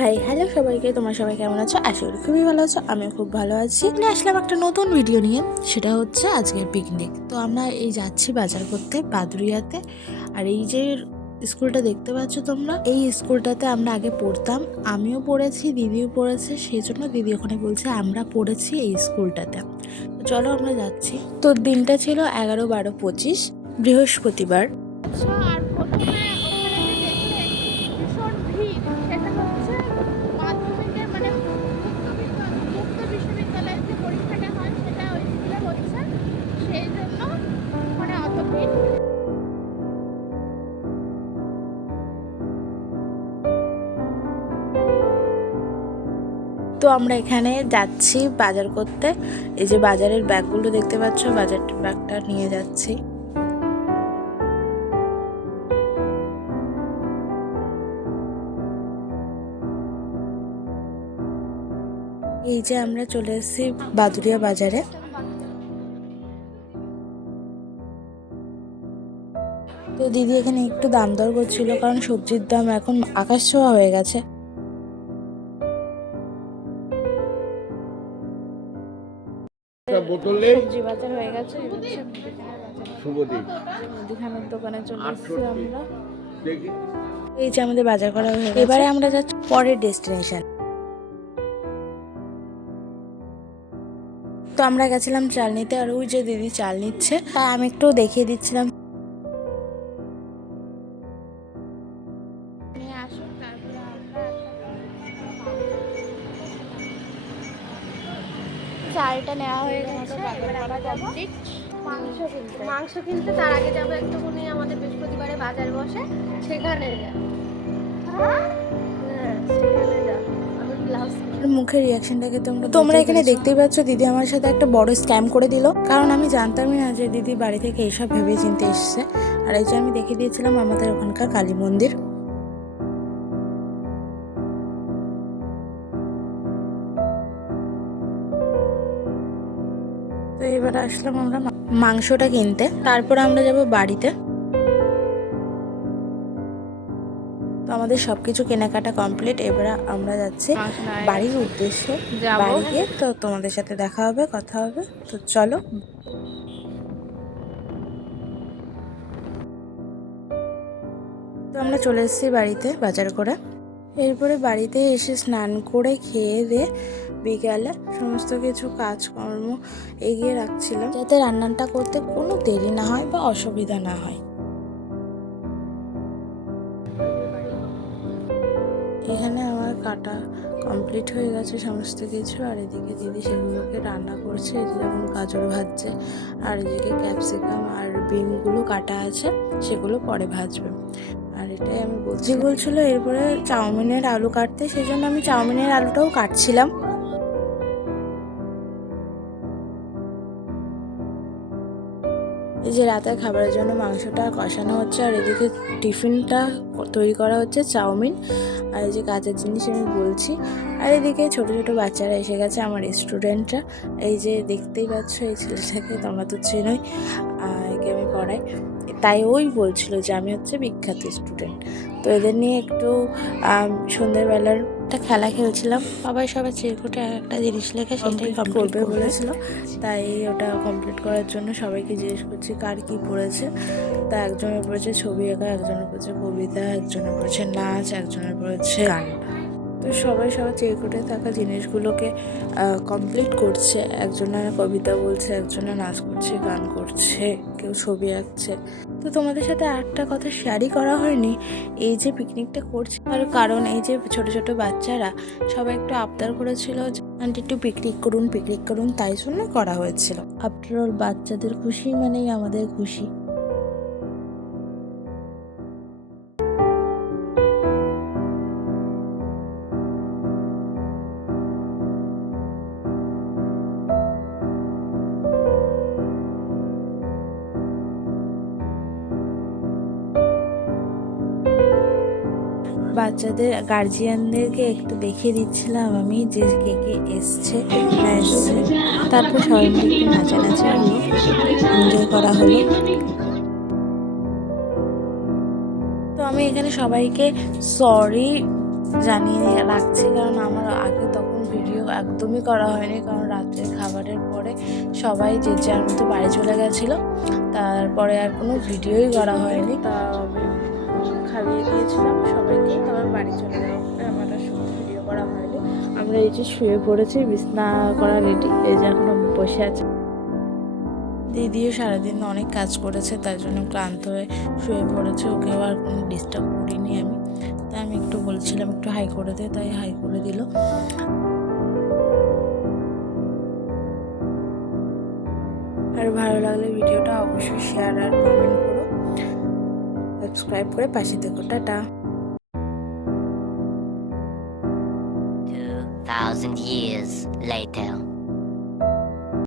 Hi hello সবাইকে, তোমরা সবাই কেমন আছো? আশা করি খুবই ভালো আছো। আমিও খুব ভালো আছি। আসলাম একটা নতুন ভিডিও নিয়ে, সেটা হচ্ছে আজকের পিকনিক। তো আমরা এই যাচ্ছি বাজার করতে বাদুরিয়াতে। আর এই যে স্কুলটা দেখতে পাচ্ছ তোমরা, এই স্কুলটাতে আমরা আগে পড়তাম। আমিও পড়েছি, দিদিও পড়েছে, সেই জন্য দিদি ওখানে বলছে আমরা পড়েছি এই স্কুলটাতে। তো চলো আমরা যাচ্ছি। তো দিনটা ছিল 11/12/25 বৃহস্পতিবার। আর প্রথমে ওখানে যে দেখলে ভীষণ ভিড়, সেটা হচ্ছে মাধ্যমিকের মানে মুক্ত বিশ্ববিদ্যালয়ের যে পরীক্ষাটা হয় সেটা ওই স্কুলে হচ্ছে, সেই জন্য মানে অত ভিড়। তো আমরা এখানে যাচ্ছি বাজার করতে। এই যে বাজারের ব্যাগগুলো দেখতে পাচ্ছ, বাজার ব্যাগটা নিয়ে যাচ্ছি। এই যে আমরা চলে এসেছি বাদুরিয়া বাজারে। তো দিদি এখানে একটু দাম দর করছিল, কারণ সবজির দাম এখন আকাশ ছোঁয়া হয়ে গেছে। সবজি বাজার হয়ে গেছে, মুদিখানার দোকানে চলে এসেছি আমরা। এই যে আমাদের বাজার করা হয়ে গেছে। এবারে আমরা যাচ্ছি পরের ডেস্টিনেশন। তো আমরা গেছিলাম চাল নিতে, আর ওই যে দিদি চাল নিচ্ছে, তাই আমি একটু দেখিয়ে দিচ্ছিলাম। চালটা নেওয়া হয়ে গেছে, এবার আমরা যাবো মাংস কিনতে। তার আগে যাবো একটুখানি, আমাদের বৃহস্পতিবারে বাজার বসে, সেখানে মুখের রিয়াকশনটাকে তোমরা এখানে দেখতেই পাচ্ছ। দিদি আমার সাথে একটা বড় স্ক্যাম করে দিল, কারণ আমি জানতামই না যে দিদি বাড়ি থেকে এইসব ভেবে চিনতে এসছে। আর এই যে আমি দেখিয়ে দিয়েছিলাম আমাদের ওখানকার কালী মন্দির। তো এবার আসলাম আমরা মাংসটা কিনতে, তারপর আমরা যাব বাড়িতে। তো আমাদের সবকিছু কেনাকাটা কমপ্লিট। এবার আমরা যাচ্ছি বাড়ির উদ্দেশ্যে। বাড়ি গিয়ে তো তোমাদের সাথে দেখা হবে, কথা হবে। তো চলো। তো আমরা চলে এসেছি বাড়িতে বাজার করে। এরপরে বাড়িতে এসে স্নান করে খেয়ে দিয়ে বিকালে সমস্ত কিছু কাজকর্ম এগিয়ে রাখছিলাম, যাতে রান্নাটা করতে কোনো দেরি না হয় বা অসুবিধা না হয়। এখানে আমার কাটা কমপ্লিট হয়ে গেছে সমস্ত কিছু। আর এদিকে দিদি সেগুলোকে রান্না করছে, যেমন গাজর ভাজছে, আর এদিকে ক্যাপসিকাম আর বিনগুলো কাটা আছে, সেগুলো পরে ভাজবে। আর এটাই আমি বলছিল এরপরে চাউমিনের আলু কাটতে, সেই জন্য আমি চাউমিনের আলুটাও কাটছিলাম। এই যে রাতের খাবারের জন্য মাংসটা কষানো হচ্ছে, আর এদিকে টিফিনটা তৈরি করা হচ্ছে, চাউমিন। আর এই যে কাজের জিনিস আমি বলছি। আর এদিকে ছোট ছোট বাচ্চারা এসে গেছে, আমার স্টুডেন্টরা। এই যে দেখতেই পাচ্ছ এই ছেলেটাকে, তোমরা তো চেনোই, একে আমি পড়াই। তাই ওই বলছিল যে আমি হচ্ছে বিখ্যাত স্টুডেন্ট। তো এদের নিয়ে একটু সন্ধ্যেবেলার একটা খেলা খেলছিলাম। সবাই চিরকুটে একটা জিনিস লেখে, সেটাই কমপ্লিট করবে বলেছিল। তাই ওটা কমপ্লিট করার জন্য সবাইকে জিজ্ঞেস করছি কার কী পড়েছে। তা একজনের পড়েছে ছবি আঁকা, একজনের পড়েছে কবিতা, একজনের পড়েছে নাচ, একজনের পড়েছে গান। তো সবাই চিরকুটে থাকা জিনিসগুলোকে কমপ্লিট করছে। একজনের কবিতা বলছে, একজনের নাচ করছে, গান করছে, কেউ ছবি আঁকছে। তো তোমাদের সাথে একটা কথা শেয়ারই করা হয়নি, এই যে পিকনিকটা করছি তার কারণ এই যে ছোট ছোট বাচ্চারা সবাই একটু আবদার করেছিল যে আন্টি একটু পিকনিক করুন, তাই জন্য করা হয়েছিল। আফটার অল বাচ্চাদের খুশি মানেই আমাদের খুশি। বাচ্চাদের গার্জিয়ানদেরকে একটু দেখিয়ে দিচ্ছিলাম আমি যে কে কে এসছে না এসছে। তারপর সবাই মিলে একটু নাচানাচি হলো, এনজয় করা হলো। তো আমি এখানে সবাইকে সরি জানিয়ে রাখছি, কারণ আমার আগে তখন ভিডিও একদমই করা হয়নি, কারণ রাত্রে খাবারের পরে সবাই যে যার মতো বাড়ি চলে গেছিলো। তারপরে আর কোনো ভিডিওই করা হয়নি। তা আমি খাইয়ে দিয়েছিলাম সবাইকে, তারপর বাড়ি চলে যাওয়ার পরে আমার আর সত্যি ভিডিও করা হয়নি। আমরা এই যে শুয়ে পড়েছি, বিছনা করা রেডি, এই যে এখনো বসে আছে। দিদিও সারাদিন অনেক কাজ করেছে, তার জন্য ক্লান্ত হয়ে শুয়ে পড়েছে, ওকেও আর কোনো ডিস্টার্ব করিনি আমি। তাই আমি একটু বলছিলাম একটু হাই করে দে, তাই হাই করে দিল। আর ভালো লাগলে ভিডিওটা অবশ্যই শেয়ার আর কমেন্ট করো, সাবস্ক্রাইব করে পাশে থেকো। টাটা। 2,000 years later.